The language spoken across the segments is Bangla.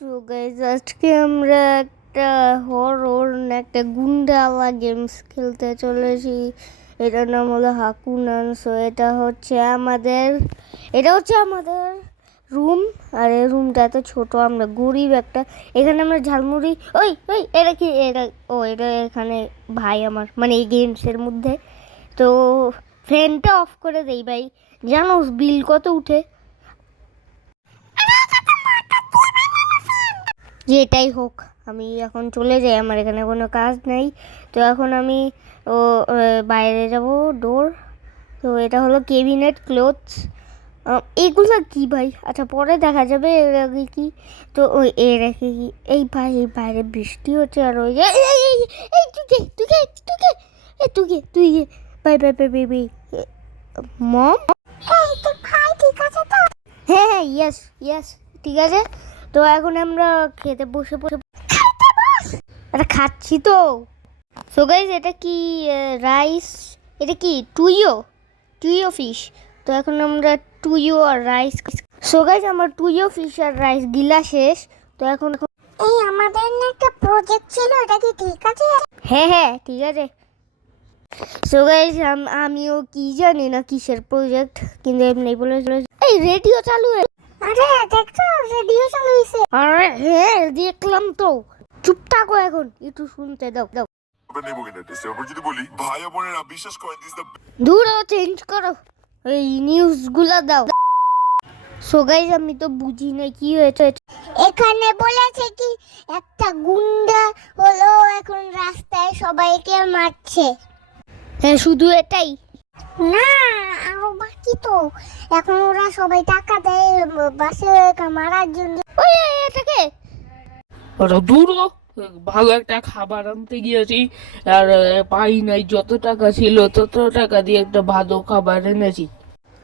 সো গাইস আজকে আমরা একটা হরর না একটা গুন্ডাওয়ালা গেমস খেলতে চলেছি। এটার নাম হলো হাকুনান। সো এটা হচ্ছে আমাদের রুম। আর এই রুমটা এত ছোট, আমরা গরিব একটা। এখানে আমরা ঝালমুড়ি ওই ওই এটা কি এটা এখানে ভাই আমার মানে এই গেমসের মধ্যে। তো ফ্যানটা অফ করে দেই ভাই, জানো বিল কত উঠে। যেটাই হোক, আমি এখন চলে যাই, আমার এখানে কোনো কাজ নেই। তো এখন আমি বাইরে যাব ডোর। তো এটা হলো কেবিনেট ক্লোথস। এইগুলো কি ভাই? আচ্ছা পরে দেখা যাবে। এর আগে কি তো ওই এর আগে কি এই ভাই এই বাইরে বৃষ্টি হচ্ছে আর ওই যে এই তুই bye bye bye bye bye mom. হ্যাঁ হ্যাঁ ইয়েস ইয়েস ঠিক আছে। তো এখন আমরা খেতে বসে আরে খাচ্ছি তো। সো গাইস এটা কি রাইস? এটা কি টুইও ফিশ। তো এখন আমরা টুইও আর রাইস। সো গাইস আমার টুইও ফিশ আর রাইস গিলা শেষ। তো এখন এই আমাদের না একটা প্রজেক্ট ছিল, এটা কি ঠিক আছে? হ্যাঁ হ্যাঁ ঠিক আছে। সো গাইস আমিও কি জানি না কিসের প্রজেক্ট, কিন্তু এমনি বলে এই রেডিও চালু হয়ে। আরে দেখছো রেডিও চালু হইছে? আরে হ্যাঁ দেখলাম তো। চুপ থাকো এখন, একটু শুনতে দাও। যদি বলি ভাই বোনেরা বিশ্বাস করেন দিস দ্য দূর চেঞ্জ করো, এই নিউজগুলো দাও। সো গাইস আমি তো বুঝি না কি হয়েছে। এখানে বলেছে কি একটা গুন্ডা হলো এখন রাস্তায় সবাইকে মারছে। হ্যাঁ শুধু এটাই? না আরো বাকি তো। এখন ওরা সবাই টাকা দেয় বাসে মারার জন্য। ওই এটাকে ওটা দূর হ। ভালো একটা খাবার আনতে গিয়েছি আর পাই নাই, যত টাকা ছিল তত টাকা দিয়ে একটা ভালো খাবার এনেছি।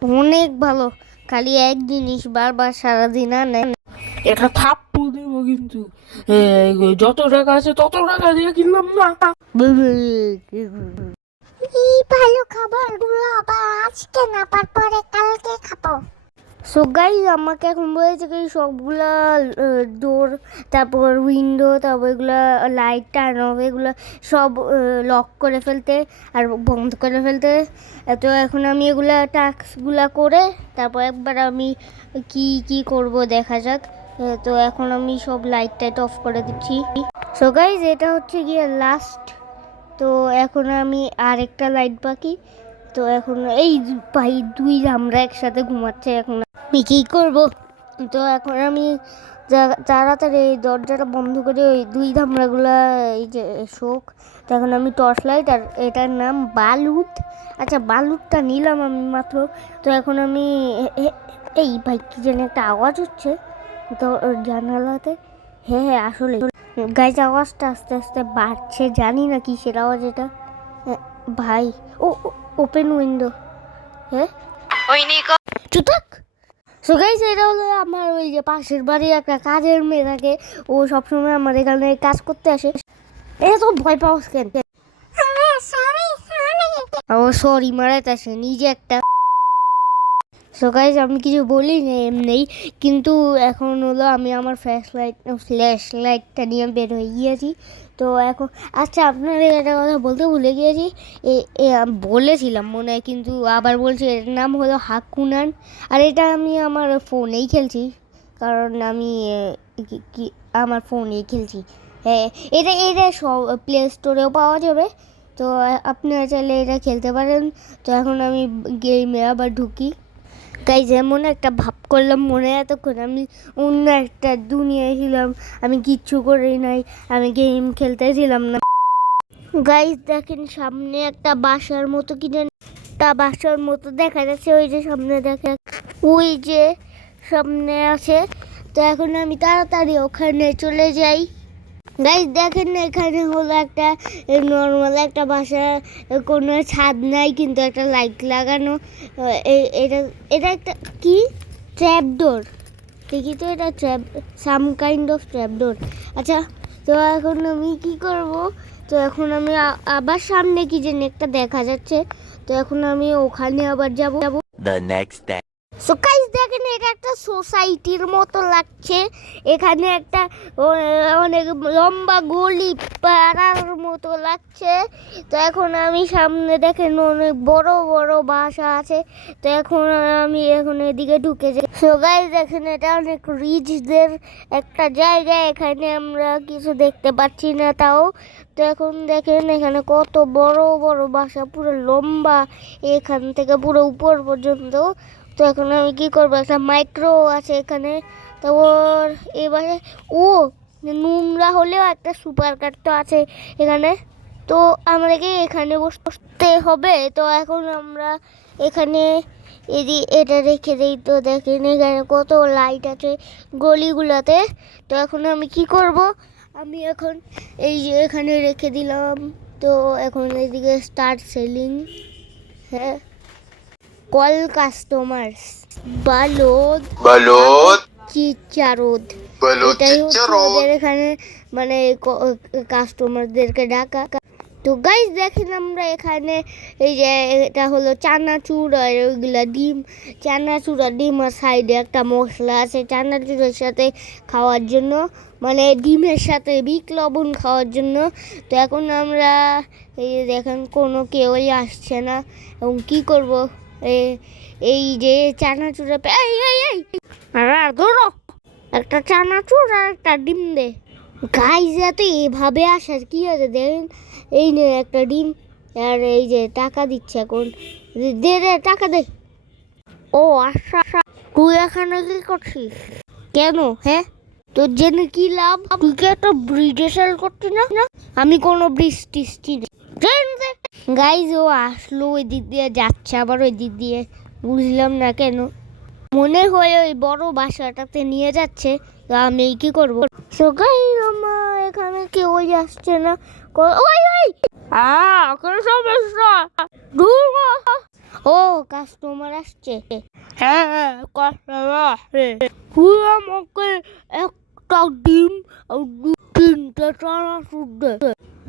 অনেক ভালো, খালি এক জিনিস বারবার সারাদিন আর নেন। এটা থাপ্পড় দেবো কিন্তু। যত টাকা আছে তত টাকা দিয়ে কিনলাম না। এই ভালো খাবারগুলো আবার আজকে না পরে কালকে খাবো। সো গাইস আমাকে এখন বলেছে কি সবগুলা ডোর, তারপর উইন্ডো, তারপর এগুলো লাইট টার্ন অফ, এগুলো সব লক করে ফেলতে আর বন্ধ করে ফেলতে। তো এখন আমি এগুলা টাস্কগুলা করে তারপর একবার আমি কি করব দেখা যাক। তো এখন আমি সব লাইট টাইট অফ করে দিচ্ছি। সো গাইস এটা হচ্ছে গিয়ে লাস্ট। তো এখন আমি আরেকটা লাইট বাকি। তো এখন এই ভাই দুই আমরা একসাথে ঘুমাচ্ছে, এখন আমি কী করবো? তো এখন আমি তাড়াতাড়ি এই দরজাটা বন্ধ করে ওই দুই ধামরাগুলা এই যে শোক। তো এখন আমি টর্চ লাইট আর এটার নাম বালুত। আচ্ছা বালুতটা নিলাম আমি মাত্র। তো এখন আমি এই ভাই কী জানি একটা আওয়াজ হচ্ছে তো জানালাতে। হ্যাঁ হ্যাঁ আসলে গাইজ আওয়াজটা আস্তে আস্তে বাড়ছে, জানি না কিসের আওয়াজ এটা। ভাই ও ওপেন উইন্ডো। হ্যাঁ চুতাক। সো গাইস এটা হলো আমার ওই যে পাশের বাড়ি একটা কাজের মেয়ে থাকে, ও সবসময় আমার এখানে কাজ করতে আসে। এটা তো ভয় পাওয়াস কেন? ও সরি মারাতে আসে নিজে একটা। সো গাইস আমি কিছু বলি না এমনি, কিন্তু এখন হলো আমি আমার ফ্ল্যাশ লাইটটা নিয়ে বের হয়ে গিয়েছি। তো এখন আচ্ছা আপনাদের একটা কথা বলতে ভুলে গিয়েছি, বলেছিলাম মনে হয় কিন্তু আবার বলছি, এর নাম হলো হাকুনান। আর এটা আমি আমার ফোনেই খেলছি, কারণ আমি কি আমার ফোনেই খেলছি। হ্যাঁ এটা সব প্লে স্টোরেও পাওয়া যাবে। তো আপনারা চাইলে এটা খেলতে পারেন। তো এখন আমি গেমে আবার ঢুকি। তাই যেমন একটা ভাব করলাম মনে এতক্ষণ আমি অন্য একটা দুনিয়ায় ছিলাম, আমি কিচ্ছু করি নাই, আমি গেম খেলতেছিলাম না। গাইস দেখেন সামনে একটা বাসার মতো কি জানি একটা বাসার মতো দেখা যাচ্ছে, ওই যে সামনে দেখে ওই যে সামনে আছে। তো এখন আমি তাড়াতাড়ি ওখানে চলে যাই। গাইস দেখেন না এখানে হলো একটা নর্মাল একটা বাসা, কোনো ছাদ নাই কিন্তু একটা লাইট লাগানো। এটা এটা একটা কি ট্র্যাপ ডোর দেখি তো, এটা সাম কাইন্ড অফ ট্র্যাপ ডোর। আচ্ছা তো এখন আমি কি করব? তো এখন আমি আবার সামনে কি জানি একটা দেখা যাচ্ছে, তো এখন আমি ওখানে আবার যাব। The next day. So guys দেখেন এটা একটা একটা সোসাইটির মতো লাগছে। এখানে একটা অনেক লম্বা গলি পাড়ার মতো লাগছে। তো এখন আমি সামনে দেখেন অনেক বড় বড় বাসা আছে। তো এখন আমি এখন এদিকে ঢুকে যাই। সো গাইস দেখেন এটা অনেক রিচদের একটা জায়গা, এখানে আমরা কিছু দেখতে পাচ্ছি না তাও। তো এখন দেখেন এখানে কত বড় বড় বাসা, পুরো লম্বা এখান থেকে পুরো উপর পর্যন্ত। তো এখন আমি কি করবো, একটা মাইক্রো আছে এখানে। তারপর এবারে নোংরা হলেও একটা সুপার কার তো আছে এখানে। তো আমাদেরকে এখানে বসতে হবে। তো এখন আমরা এখানে এটা রেখে দিই। তো দেখেন এখানে কত লাইট আছে গলিগুলোতে। তো এখন আমি কি করব, আমি এখন এই যে এখানে রেখে দিলাম। তো এখন এইদিকে স্টার্ট সেলিং, হ্যাঁ, কল কাস্টমার্স বালোদ চিচারোদ, এটাই হচ্ছে ওদের এখানে মানে কাস্টমারদেরকে ডাকা। তো গাইস দেখেন আমরা এখানে এই যে এটা হলো চানাচুর আর ওইগুলা ডিম, চানাচুর আর ডিম আর সাইডে একটা মশলা আছে চানাচুরের সাথে খাওয়ার জন্য, মানে ডিমের সাথে বিট লবণ খাওয়ার জন্য। তো এখন আমরা এই যে দেখেন কোনো কেউই আসছে না। এবং কি করব, এই যে চানাচুরে ধরো একটা চানাচুর আর একটা ডিম দে। গাইস এত এভাবে আসার কি আছে, দেখেন এই নে একটা ডিম আর এই যে টাকা দিচ্ছে এখন, দে দে টাকা দে। ও আচ্ছা, তুই এখানে কি করছিস কেন? হ্যাঁ, তোর জেনে কি লাভ? তুই কি একটা ব্রিজে সেল করছিস না? আমি কোনো ব্রিজ টিসছি না। গাইজ ও আসলো ওই দিক দিয়ে যাচ্ছে, আবার ওই দিক দিয়ে, বুঝলাম না কেন। মনে হয় ওই বড় বাসাটাতে নিয়ে যাচ্ছে। তো আমি কি করবো? সো গাইজ আমার এখানে কেউ আসছে না। ও কাস্টমার আসছে, হ্যাঁ কাস্টমার আসছে। তুই আমাকে একটা ডিম আর 3টা চানাচুর দে।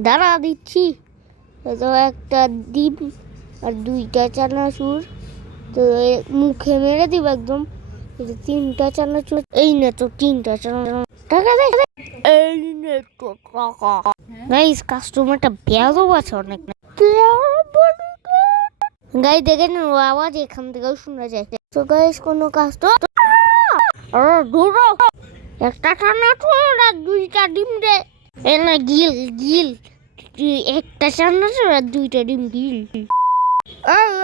দাঁড়া দিচ্ছি। তো একটা ডিম আর 2টা চানাচুর, তো মুখে মেরে দিব একদম। 3টা চানাচুর, এই নে তো 3টা চানাচুর, টাকা দে। এই নে তো টাকা। গাইস কাস্টমারটা বেয়াদব আছে অনেক। গাই দেখেন ও আওয়াজ এখান থেকেও শোনা যায়। তো গাইস কোনো কাস্টমার একটা চানাচুর আর 2টা ডিম দে। এ না গিল গিল, একটা চানাচুর আর 2টা ডিম গিল।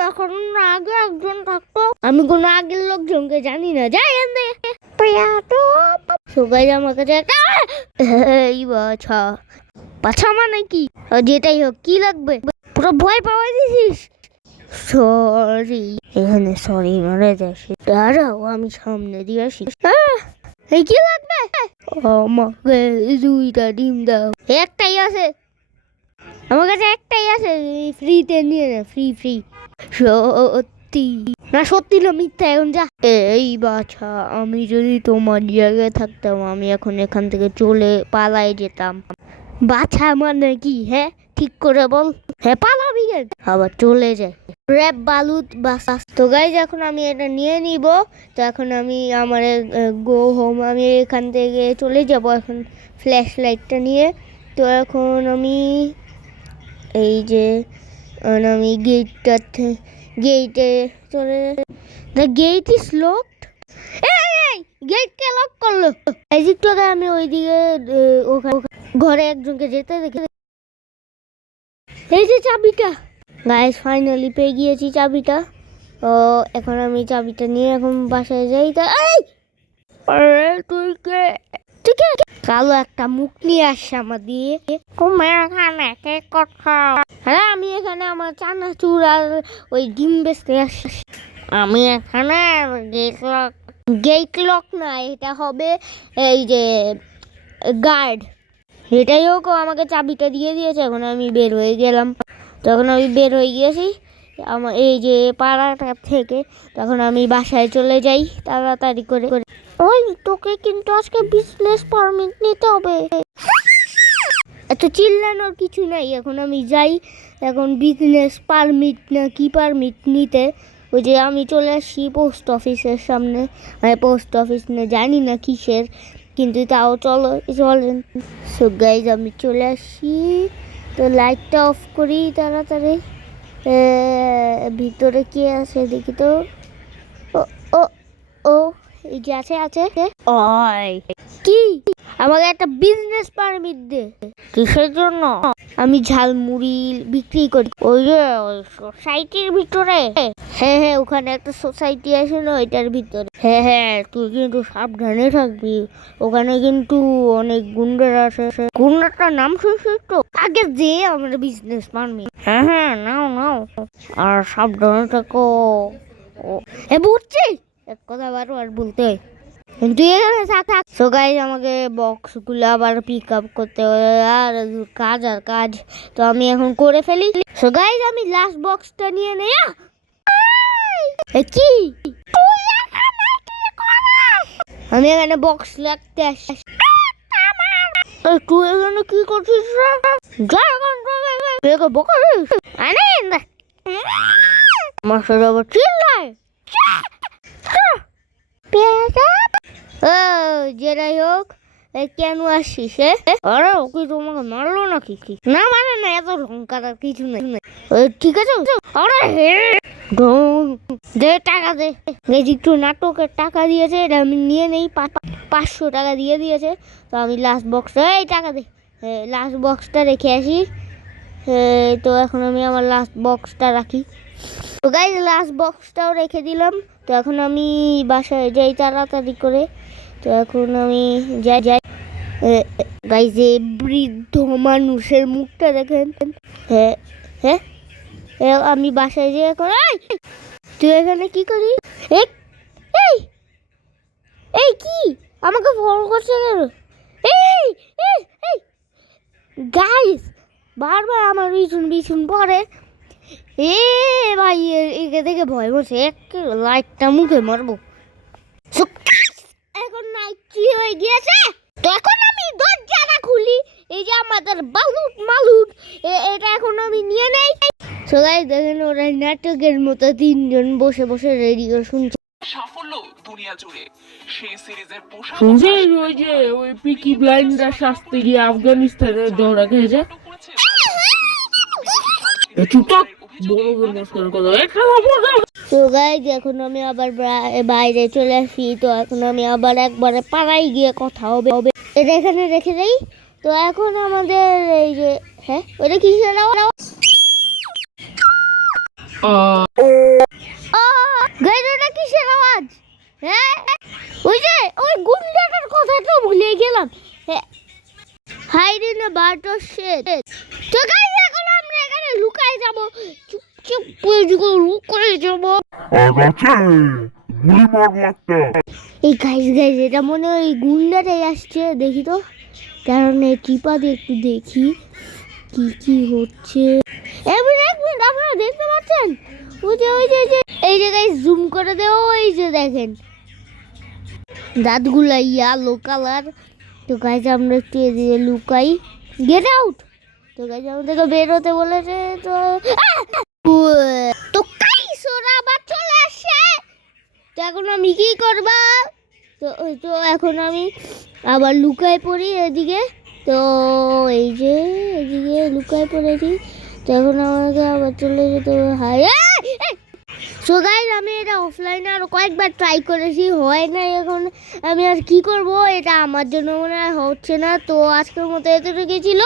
এখন আগে একজন থাকতো, আমি কোনো আগের লোকজনকে জানি না, যাই সবাই আমার কাছে এই বাছা পাছা মানে কি, যেটাই হোক কি লাগবে, পুরো ভয় পাওয়া দিছিস। সরি, এখানে সরি মারা যাচ্ছে, দাঁড়াও আমি সামনে দিয়ে আসি। এই কি লাগবে? আমাকে 2টা ডিম দাও। একটাই আছে আমার কাছে, একটাই আছে, ফ্রিতে নিয়ে নে, ফ্রি। সত্যি না, সত্যি না মিথ্যা, এখন যা। এই বাছা, আমি যদি তোমার জায়গায় থাকতাম আমি এখন এখান থেকে চলে পালাই যেতাম। বাছা মানে কি? হ্যাঁ ঠিক করে বল। হ্যাঁ পালাবি কেন? আবার চলে যায় র্যাপ বালুত বাসা। তো গাইজ এখন আমি এটা নিয়ে নিব। তো এখন আমি আমার গো হোম, আমি এখান থেকে চলে যাব এখন ফ্ল্যাশ লাইটটা নিয়ে। তো এখন আমি এই যে আমি গেটে চলে, the gate is locked. Gate কে লক করলো? একটু আগে আমি ওইদিকে ঘরে একজনকে যেতে দেখে, এই যে চাবিটা। গাইস ফাইনালি পেয়ে গিয়েছি চাবিটা। ও এখন আমি চাবিটা নিয়ে এখন বাসায় যাই। তা তুই কে? কালো একটা মুখ নিয়ে আসছে আমার দিয়ে। এখানে কে কথা? হ্যাঁ আমি এখানে আমার চানাচুর আর ওই ডিম বেচতে আসছি। আমি এখানে গেট লক না, এটা হবে এই যে গার্ড। এটাই হোক, আমাকে চাবিটা দিয়ে দিয়েছে। এখন আমি বের হয়ে গেলাম। তখন আমি বের হয়ে গিয়েছি আমার এই যে পাড়াটা থেকে। তখন আমি বাসায় চলে যাই তাড়াতাড়ি করে। ওই তোকে কিন্তু আজকে বিজনেস পারমিট নিতে হবে। এত চিল্লানোর কিছু নাই, এখন আমি যাই এখন বিজনেস পারমিট না কি পারমিট নিতে ওই যে আমি চলে আসছি পোস্ট অফিসের সামনে, মানে পোস্ট অফিস না জানি না কিসের, কিন্তু তাও চলেন। সো গাইজ আমি চলে আসছি, তো লাইটটা অফ করি তাড়াতাড়ি। ভিতরে কি আছে দেখি তো। ও ও ও এই যে আছে ওই কি, আমাকে একটা বিজনেস পারমিট দে। কিসের জন্য? আমি ঝালমুড়ি বিক্রি করি ওই যে ওই সোসাইটির ভিতরে। হ্যাঁ ওখানে একটা সোসাইটি আছে না, ওইটার ভিতরে। হ্যাঁ তুই কিন্তু সাবধানে থাকবি, ওখানে কিন্তু অনেক গুন্ডার আছে। গুন্ডাটার নাম শুনছিস তো? আগে দে আমার বিজনেস পারমিট। হ্যাঁ নাও আর সাবধানে থাকো। বুঝছি, এক কথা বারবার বলতে হয়, কিন্তু এখানে থাক। সো গাইজ আমাকে বক্সগুলো আবার পিক আপ করতে হবে, আর কাজ, তো আমি এখন করে ফেলি। সো গাইজ আমি লাস্ট বক্সটা নিয়ে নেই। কি আমি এখানে বক্স লাগতে আসছি। তুই এখানে কি করছিস? মাসের আবার চিল্লায়। ও যেটাই হোক, কেন আসছিস? আরে ও কি তোমাকে মারলো নাকি? না মানে না, এত লঙ্কা কিছু নেই। ঠিক আছে, আরে দে টাকা দে। একটু নাটকের টাকা দিয়েছে, এটা আমি নিয়ে নেই। 500 টাকা দিয়ে দিয়েছে, তো আমি লাস্ট বক্সটা, এই টাকা দে, লাস্ট বক্সটা রেখে আসি। তো এখন আমি আমার লাস্ট বক্সটা রাখি। তো গাইজ লাস্ট বক্সটাও রেখে দিলাম। তো এখন আমি বাসায় যাই তাড়াতাড়ি করে। তো এখন আমি যাই গাইজ, এই বৃদ্ধ মানুষের মুখটা দেখেন। হ্যাঁ আমি বাসায় যাই এখন। তুই এখানে কি করিস? এই কি আমাকে ফোন করছে কেন? গাইজ বারবার আমার বিছুন পরে। ভাই একে দেখে ভয় করছে, এক লাইটটা মুখে মারবো। এখন নাইট কি হয়ে গিয়েছে, তো এখন আমি দরজাটা খুলি। এই যে আমাদের মালুক এটা এখন আমি নিয়ে নেই। সবাই দেখেন ওরা নাটকের মতো 3 জন বসে রেডিও শুনছে। সাফল্য দুনিয়া জুড়ে সেই সিরিজের পোশাক শুনছিস ওই যে ওই পিকি ব্লাইন্ডার শাস্তি গিয়ে আফগানিস্তানে ধরা খেয়েছে? চুপ থাক, বড় মস্করা কথা একটা বলতে। তো গাইজ এখন আমি আবার বাইরে চলে আসি। তো এখন আমি আবার একবারে পাড়ায় গিয়ে কথা হবে। এটা এখানে রেখে দেই। তো এখন আমাদের এই যে ওটা কিসের আওয়াজ? গাইজ ওটা কিসের আওয়াজ? ওই যে ওই গুন্ডাটার কথা তো ভুলে গেলাম। হাইডিং এ বার্টার শেড। তো গাইজ এখন আমরা এখানে লুকাই যাব, চুপ লুকাই যাব। এই গাইজ এটা মনে হয় গুন্ডাটাই আসছে। দেখি তো, কারণ এই টিপা দিয়ে একটু দেখি কি হচ্ছে। এক মিনিট আপনারা দেখতে পাচ্ছেন? ওই যে এই যে গাইজ জুম করে দেও, এই যে দেখেন দাঁতগুলা ইয়েলো কালার। তো গাইজ আমরা একটু এদিকে লুকাই। Get out. তো গাইজ আমাদেরকে বের হতে বলেছে। তো গাইজ ওরা আবার চলে আসছে। তো এখন আমি কি করব? তো এখন আমি আবার লুকায় পড়ি এদিকে। তো এই যে এদিকে লুকায় পড়েছি। তো এখন আমাকে আবার চলে যেতে হবে। হাই সো গাইজ আমি এটা অফলাইনে আরো কয়েকবার ট্রাই করেছি, হয় না। এখন আমি আর কি করব, এটা আমার জন্য মনে হয় হচ্ছে না। তো আজকের মতো এতটুকু ছিল।